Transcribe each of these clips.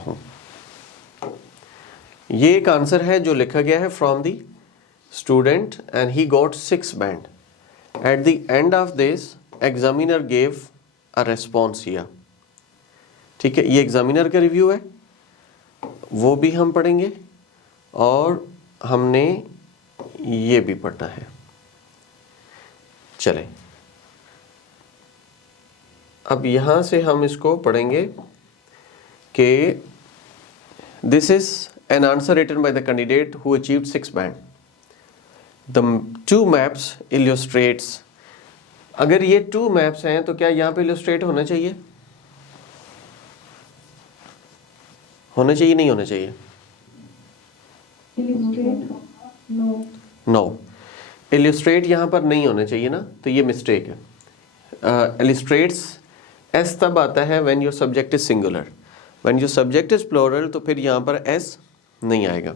हूँ। ये एक आंसर है जो लिखा गया है from the student and he got 6 band. At the end of this examiner gave a response here. ठीक है, ये एग्जामिनर का रिव्यू है, वो भी हम पढ़ेंगे और हमने ये भी पढ़ना है। चलें, अब यहां से हम इसको पढ़ेंगे कि this is an answer written by the candidate who achieved 6 band. The 2 maps illustrates. अगर ये 2 मैप्स हैं तो क्या यहां पे इलस्ट्रेट होना चाहिए? होना चाहिए, नहीं होना चाहिए? नो, इलस्ट्रेट यहां पर नहीं होना चाहिए ना, तो ये मिस्टेक है। इलस्ट्रेट्स एस तब आता है when your subject is singular, when your subject is plural तो फिर यहां पर एस नहीं आएगा।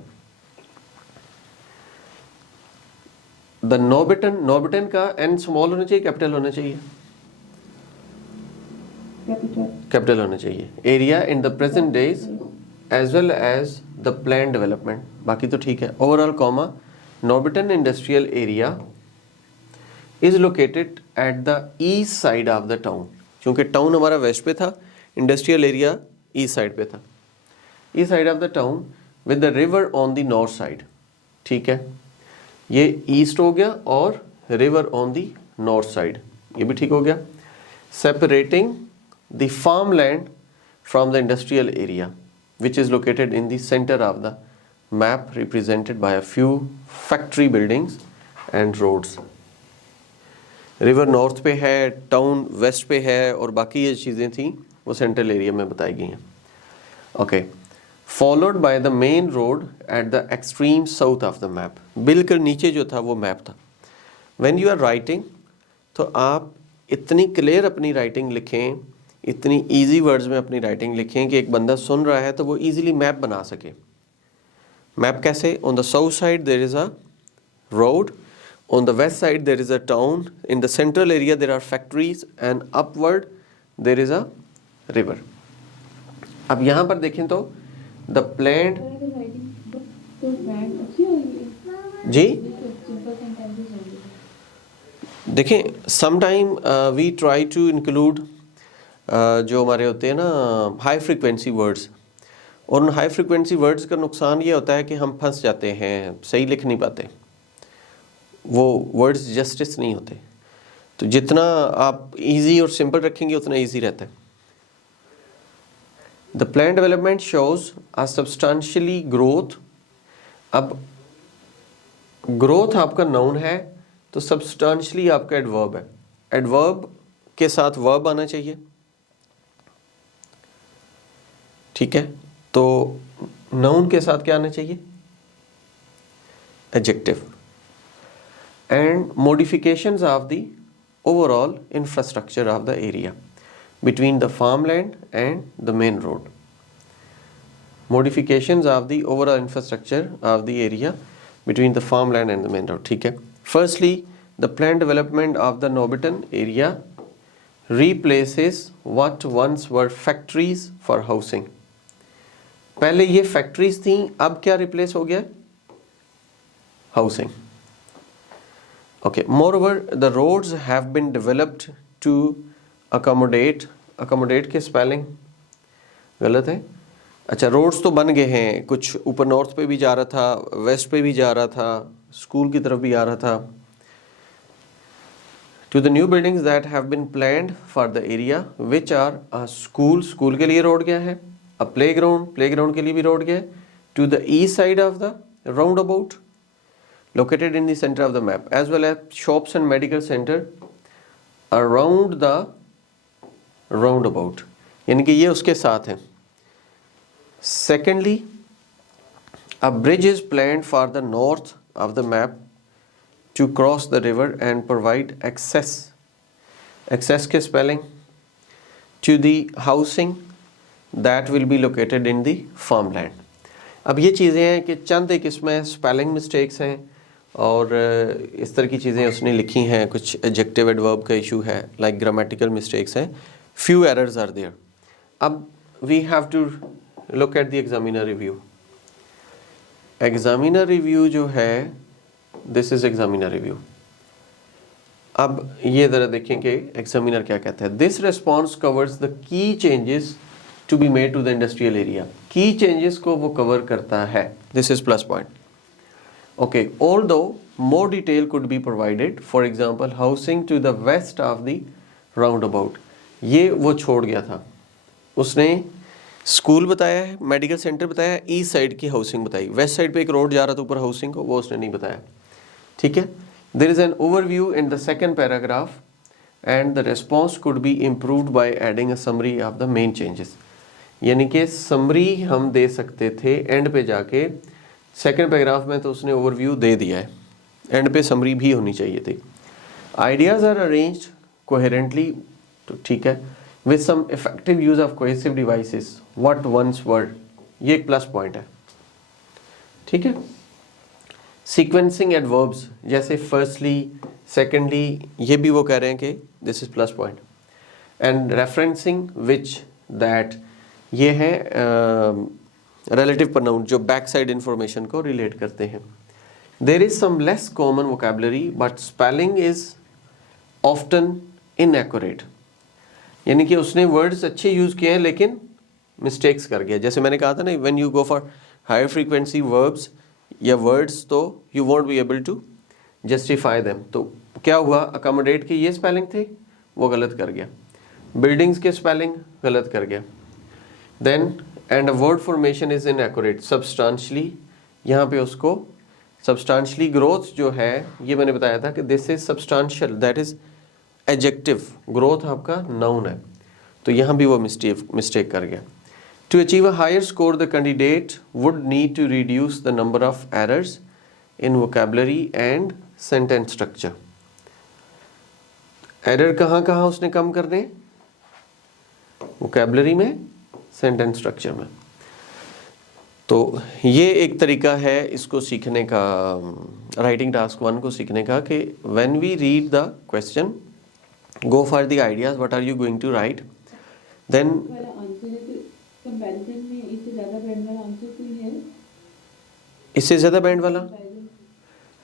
द नॉर्बिटन, नॉर्बिटन का एन स्मॉल होना चाहिए, कैपिटल होना चाहिए? कैपिटल होना चाहिए। Area in the present days as well as the plan development, बाकी तो ठीक है। Overall comma, Norbiton industrial area is located at the east side of the town. क्योंकि टाउन हमारा वेस्ट पे था, इंडस्ट्रियल एरिया ईस्ट साइड पे था। East side of the town with the river on the north side. ठीक है, ये east हो गया और river on the north side, ये भी ठीक हो गया। Separating the farm land from the industrial area which is located in the center of the map represented by a few factory buildings and roads. River north पे है, town waste पे है और बाकी ये चीज़ें थी वो सेंट्रल एरिया में बताई गई हैं। Okay, followed by the main road at the extreme south of the map. बिल्कुल नीचे जो था वो मैप था। व्हेन यू आर राइटिंग तो आप इतनी क्लियर अपनी राइटिंग लिखें, इतनी इजी वर्ड्स में अपनी राइटिंग लिखें कि एक बंदा सुन रहा है तो वो इजीली मैप बना सके। मैप कैसे? On the south side there is a road, on the west side there is a town, in the central area there are factories and upward there is a river. अब यहाँ पर देखें तो the planned जी देखें, sometime we try to include जो हमारे होते हैं ना हाई फ्रीक्वेंसी वर्ड्स, और उन हाई फ्रीक्वेंसी वर्ड्स का नुकसान ये होता है कि हम फंस जाते हैं, सही लिख नहीं पाते, वो वर्ड्स जस्टिस नहीं होते। तो जितना आप इजी और सिंपल रखेंगे उतना इजी रहता है। The plan development shows a substantially growth. अब ग्रोथ आपका नाउन है तो सब्सटेंशियली आपका एडवर्ब है। एडवर्ब के साथ वर्ब आना चाहिए। ठीक है, तो नाउन के साथ क्या आना चाहिए? Adjective. And modifications of the overall infrastructure of the area between the farmland and the main road. Modifications of the overall infrastructure of the area between the farmland and the main road. ठीक है, firstly the plan development of the Norbiton area replaces what once were factories for housing। पहले ये factories थी, अब क्या replace हो गया? Housing. Okay, moreover the roads have been developed to accommodate. Accommodate के स्पेलिंग गलत है। अच्छा, रोड्स तो बन गए हैं, कुछ ऊपर नॉर्थ पे भी जा रहा था, वेस्ट पे भी जा रहा था, स्कूल की तरफ भी आ रहा था। To the new buildings that have been planned for the area, which are a school, school के लिए रोड गया है, a playground, playground के लिए भी रोड गया है, to the east side of the roundabout, located in the center of the map, as well as shops and medical center around the roundabout, यानी कि ये उसके साथ है। Secondly, a bridge is planned for the north of the map to cross the river and provide access, access के spelling, to the housing that will be located in the farmland। अब ये चीज़ें हैं कि चंद एक इसमें स्पेलिंग मिस्टेक्स हैं और इस तरह की चीज़ें उसने लिखी हैं, कुछ एडजेक्टिव एडवर्ब का इशू है, लाइक ग्रामेटिकल मिस्टेक्स हैं, फ्यू एरर्स आर देयर। अब we have to look at the examiner review. Examiner review जो है, दिस इज एग्जामिनर रिव्यू। अब ये ज़रा देखें कि एग्जामिनर क्या कहता है। This response covers the key changes to be made to the industrial area. Key changes को वो कवर करता है, this is plus point. Okay, although more detail could be provided, for example housing to the west of the roundabout. ये वो छोड़ गया था, उसने स्कूल बताया है, मेडिकल सेंटर बताया, ईस्ट साइड की हाउसिंग बताई, वेस्ट साइड पे एक रोड जा रहा था ऊपर हाउसिंग को, वो उसने नहीं बताया। ठीक है, there is an overview in the second paragraph and the response could be improved by adding a summary of the main changes. यानी कि समरी हम दे सकते थे एंड पे जाके, सेकंड पैराग्राफ में तो उसने ओवरव्यू दे दिया है, एंड पे समरी भी होनी चाहिए थी। आइडियाज़ आर अरेंज्ड कोहेरेंटली, तो ठीक है, with some effective use of cohesive devices what ones were, ये एक प्लस पॉइंट है। ठीक है, सीक्वेंसिंग एडवर्ब्स जैसे फर्स्टली, सेकेंडली, ये भी वो कह रहे हैं कि this is plus point. And referencing which, that, ये है रिलेटिव प्रोनाउन जो बैक साइड इंफॉर्मेशन को रिलेट करते हैं। There is some less common vocabulary but spelling is often inaccurate. यानी कि उसने वर्ड्स अच्छे यूज़ किए हैं लेकिन मिस्टेक्स कर गया। जैसे मैंने कहा था ना, when you go for higher frequency verbs या वर्ड्स, तो you won't be able to justify them. तो क्या हुआ, अकोमोडेट के ये स्पेलिंग थे, वो गलत कर गया। बिल्डिंग्स के स्पेलिंग गलत कर गया। Then and a word formation is inaccurate. Substantially, यहाँ पे उसको सब्सटेंशियली ग्रोथ जो है, ये मैंने बताया था कि this is substantial, that is adjective, growth आपका नाउन है, तो यहाँ भी वो मिस्टेक कर गया। To achieve a higher score the candidate would need to reduce the number of errors in vocabulary and sentence structure. Error कहाँ कहाँ उसने कम करने, वोकैबुलरी में, सेंटेंस स्ट्रक्चर में। तो ये एक तरीका है इसको सीखने का, राइटिंग टास्क 1 को सीखने का, कि when we read the question, go for the ideas, what are you going to write, then comparison में इससे ज़्यादा बैंड वाला आंसर कोई है? इससे ज़्यादा बैंड वाला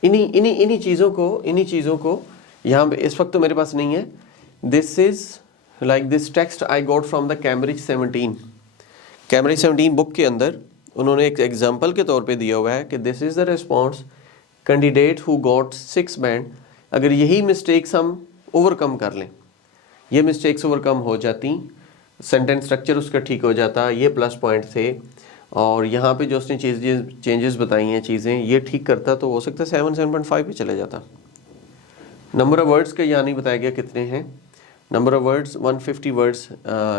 इन्हीं चीज़ों को यहाँ पे इस वक्त तो मेरे पास नहीं है। This is like this text I got from the Cambridge 17 book के अंदर उन्होंने एक एग्जाम्पल के तौर पे दिया हुआ है कि this is the response candidate who got 6 band. अगर यही मिस्टेक्स हम ओवरकम कर लें, ये मिस्टेक्स ओवरकम हो जाती, सेंटेंस स्ट्रक्चर उसका ठीक हो जाता, ये प्लस पॉइंट थे, और यहाँ पे जो उसने चेंजेस बताई हैं चीज़ें, ये ठीक करता, तो हो सकता है 7.5 पे चले जाता। नंबर ऑफ वर्ड्स का यहाँ नहीं बताया गया कितने हैं। नंबर ऑफ वर्ड्स 150 वर्ड्स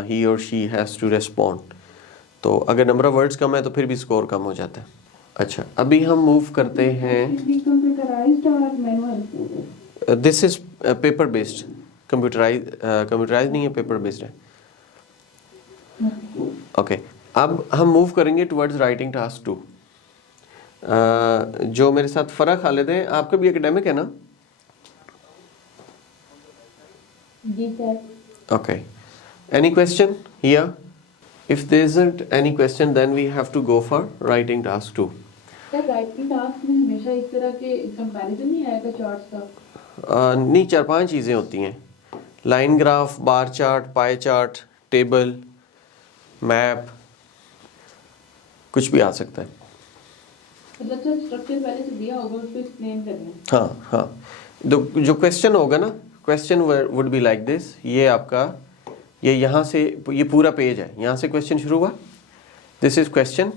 ही और शी हैज़ टू रेस्पॉन्ड। तो अगर नंबर ऑफ वर्ड्स कम है तो फिर भी स्कोर कम हो जाता है। अच्छा, अभी हम मूव करते हैं, this is paper based, computerise नहीं है, पेपर बेस्ड है। ओके, अब हम मूव करेंगे टुवर्ड्स राइटिंग टास्क 2। जो मेरे साथ फरा खालिद है, आपका भी एकेडमिक है ना? जी sir. Okay, any question here? If there isn't any question then we have to go for writing task 2। Sir writing task में हमेशा इस तरह के कंपैरिजन नहीं आएगा चार्ट्स का? नहीं, 4-5 चीज़ें होती हैं, line graph, bar chart, pie chart, table, map, कुछ भी आ सकता है। मतलब सर स्ट्रक्चर पहले से दिया होगा, उसको एक्सप्लेन करना है। हाँ, जो क्वेश्चन होगा ना, question would be like this. ये आपका, ये यहाँ से, ये पूरा पेज है, यहाँ से क्वेश्चन शुरू हुआ, this is question,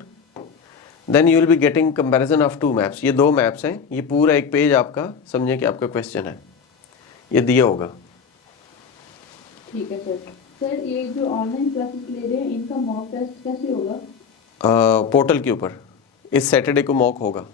then you will be getting comparison of 2 maps. ये 2 मैप्स हैं, ये पूरा एक पेज आपका, समझे कि आपका क्वेश्चन है, ये दिया होगा। ठीक है सर। सर ये जो ऑनलाइन क्लासेस ले रहे हैं, इनका मॉक टेस्ट कैसे होगा? पोर्टल के ऊपर इस सैटरडे को मॉक होगा।